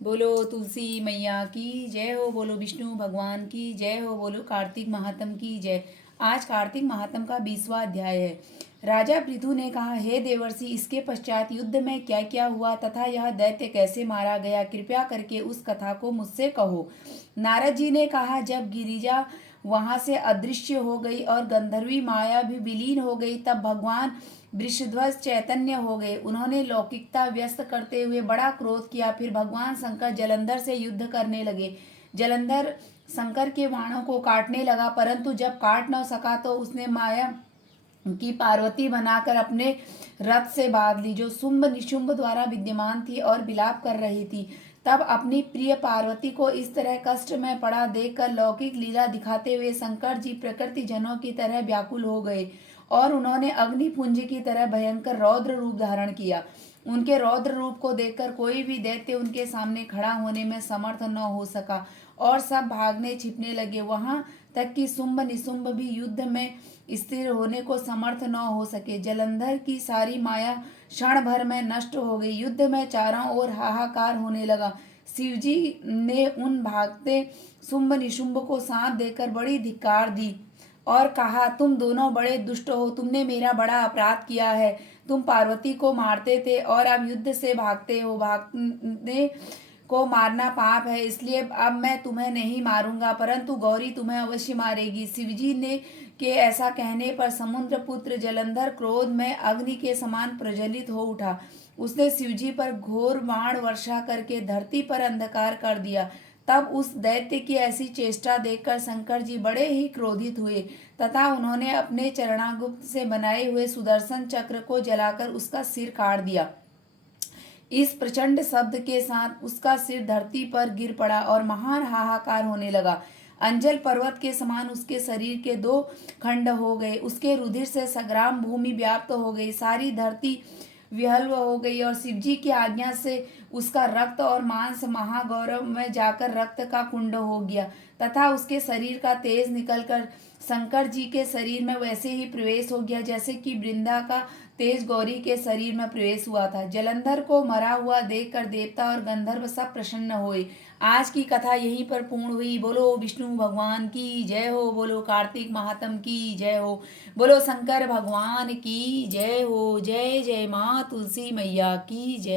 बोलो तुलसी मैया की जय हो। बोलो विष्णु भगवान की जय हो। बोलो कार्तिक महात्म की जय। आज कार्तिक महात्म का 20वां अध्याय है। राजा पृथु ने कहा, हे देवर्षि, इसके पश्चात युद्ध में क्या क्या हुआ तथा यह दैत्य कैसे मारा गया, कृपया करके उस कथा को मुझसे कहो। नारद जी ने कहा, जब गिरिजा वहां से अदृश्य हो गई और गंधर्वी माया भी विलीन हो गई, तब भगवान वृषध्वज चैतन्य हो गए। उन्होंने लौकिकता व्यस्त करते हुए बड़ा क्रोध किया। फिर भगवान शंकर जलंधर से युद्ध करने लगे। जलंधर शंकर के बाणों को काटने लगा, परंतु जब काट न सका तो उसने माया की पार्वती बनाकर अपने रथ से बांध ली, जो शुंभ निशुंभ द्वारा विद्यमान थी और विलाप कर रही थी। तब अपनी प्रिय पार्वती को इस तरह कष्ट में पड़ा देखकर लौकिक लीला दिखाते हुए शंकर जी प्रकृति जनों की तरह व्याकुल हो गए और उन्होंने अग्निपुंज की तरह भयंकर रौद्र रूप धारण किया। उनके रौद्र रूप को देखकर कोई भी दैत्य उनके सामने खड़ा होने में समर्थ न हो सका और सब भागने छिपने लगे। वहां तक कि शुंभ निशुंभ भी युद्ध में स्थिर होने को समर्थ न हो सके। जलंधर की सारी माया क्षण भर में नष्ट हो गई। युद्ध में चारों ओर हाहाकार होने लगा। शिवजी ने उन भागते शुंभ निशुंभ को साथ देकर बड़ी धिक्कार दी और कहा, तुम दोनों बड़े दुष्ट हो, तुमने मेरा बड़ा अपराध किया है। तुम पार्वती को मारते थे और अब युद्ध से भागते हो। भागने को मारना पाप है, इसलिए अब मैं तुम्हें नहीं मारूंगा, परंतु गौरी तुम्हें अवश्य मारेगी। शिवजी ने के ऐसा कहने पर समुद्र पुत्र जलंधर क्रोध में अग्नि के समान प्रज्वलित हो उठा। उसने शिवजी पर घोर बाण वर्षा करके धरती पर अंधकार कर दिया। तब उस दैत्य की ऐसी चेष्टा देखकर शंकर जी बड़े ही क्रोधित हुए तथा उन्होंने अपने चरणागुप्त से बनाए हुए सुदर्शन चक्र को जलाकर उसका सिर काट दिया। इस प्रचंड शब्द के साथ उसका सिर धरती पर गिर पड़ा और महान हाहाकार होने लगा। अंजल पर्वत के समान उसके शरीर के दो खंड हो गए। उसके रुधिर से संग्राम भूमि व्याप्त हो गई। सारी धरती विहल्व हो गई और शिवजी की आज्ञा से उसका रक्त और मांस महागौरव में जाकर रक्त का कुंड हो गया तथा उसके शरीर का तेज निकलकर शंकर जी के शरीर में वैसे ही प्रवेश हो गया जैसे कि वृंदा का तेज गौरी के शरीर में प्रवेश हुआ था। जलंधर को मरा हुआ देखकर देवता और गंधर्व सब प्रसन्न हुए। आज की कथा यहीं पर पूर्ण हुई। बोलो विष्णु भगवान की जय हो। बोलो कार्तिक महात्म की जय हो। बोलो शंकर भगवान की जय हो। जय जय माँ तुलसी मैया की जय।